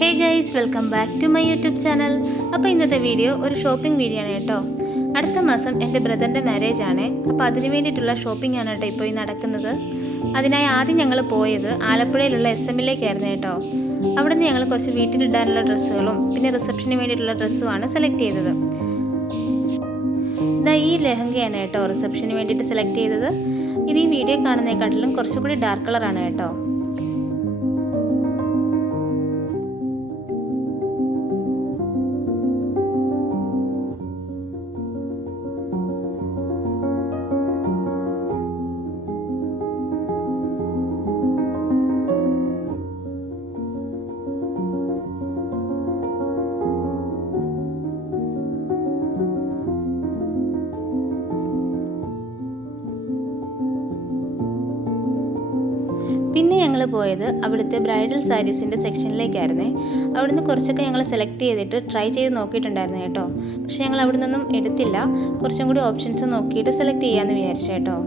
Hey guys, welcome back to my YouTube channel. അപ്പോൾ ഇന്നത്തെ video ഒരു ഷോപ്പിംഗ് വീഡിയോ ആണ് കേട്ടോ. അടുത്ത മാസം എൻ്റെ ബ്രദറിൻ്റെ മാരേജ് ആണ്. അപ്പോൾ അതിന് വേണ്ടിയിട്ടുള്ള ഷോപ്പിംഗ് ആണ് കേട്ടോ ഇപ്പോൾ ഈ നടക്കുന്നത്. അതിനായി ആദ്യം ഞങ്ങൾ പോയത് ആലപ്പുഴയിലുള്ള SM-ലേക്കായിരുന്നു കേട്ടോ. അവിടെ നിന്ന് ഞങ്ങൾ കുറച്ച് വീട്ടിലിടാനുള്ള ഡ്രസ്സുകളും പിന്നെ റിസപ്ഷന് വേണ്ടിയിട്ടുള്ള ഡ്രസ്സുമാണ് സെലക്ട് ചെയ്തത്. ഇതാ ഈ ലെഹങ്കയാണ് കേട്ടോ റിസപ്ഷന് വേണ്ടിയിട്ട് സെലക്ട് ചെയ്തത്. ഇത് ഈ വീഡിയോ കാണുന്നതിനെക്കാട്ടിലും കുറച്ചും കൂടി ഡാർക്ക് കളറാണ് കേട്ടോ. പിന്നെ ഞങ്ങൾ പോയത് അവിടുത്തെ ബ്രൈഡൽ സാരീസിൻ്റെ സെക്ഷനിലേക്കായിരുന്നേ. അവിടുന്ന് കുറച്ചൊക്കെ ഞങ്ങൾ സെലക്ട് ചെയ്തിട്ട് ട്രൈ ചെയ്ത് നോക്കിയിട്ടുണ്ടായിരുന്നു കേട്ടോ. പക്ഷേ ഞങ്ങൾ അവിടെ നിന്നൊന്നും എടുത്തില്ല. കുറച്ചും കൂടി ഓപ്ഷൻസ് നോക്കിയിട്ട് സെലക്ട് ചെയ്യാമെന്ന് വിചാരിച്ചു കേട്ടോ.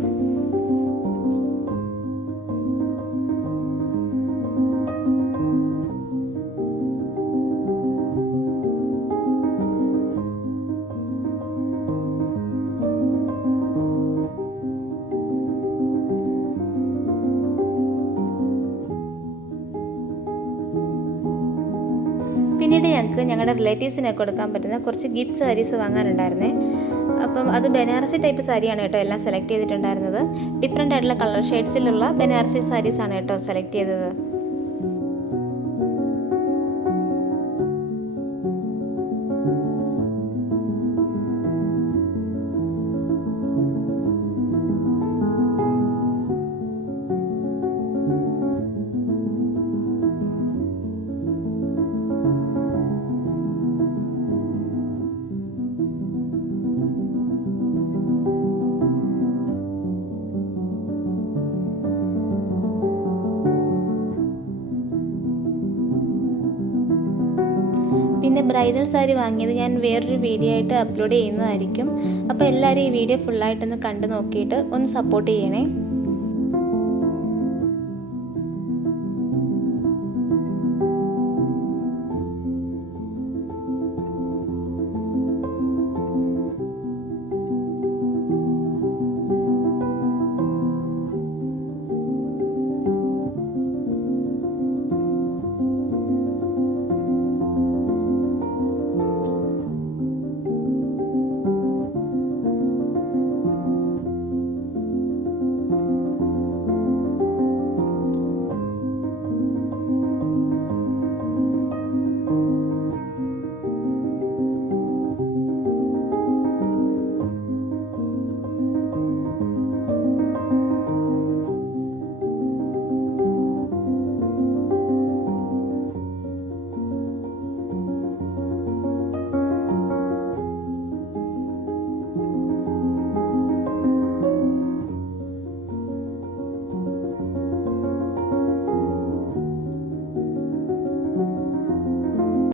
പിന്നീട് ഞങ്ങൾക്ക് ഞങ്ങളുടെ റിലേറ്റീവ്സിനൊക്കെ കൊടുക്കാൻ പറ്റുന്ന കുറച്ച് ഗിഫ്റ്റ് സാരീസ് വാങ്ങാനുണ്ടായിരുന്നേ. അപ്പം അത് ബനാറസി ടൈപ്പ് സാരിയാണ് കേട്ടോ എല്ലാം സെലക്ട് ചെയ്തിട്ടുണ്ടായിരുന്നത്. ഡിഫറെൻ്റ് ആയിട്ടുള്ള കളർ ഷെയ്ഡ്സിലുള്ള ബനാറസി സാരീസാണ് കേട്ടോ സെലക്ട് ചെയ്തത്. പിന്നെ ബ്രൈഡൽ സാരി വാങ്ങിയത് ഞാൻ വേറൊരു വീഡിയോ ആയിട്ട് അപ്ലോഡ് ചെയ്യുന്നതായിരിക്കും. അപ്പോൾ എല്ലാവരും ഈ വീഡിയോ ഫുള്ളായിട്ടൊന്ന് കണ്ടു നോക്കിയിട്ട് ഒന്ന് സപ്പോർട്ട് ചെയ്യണേ.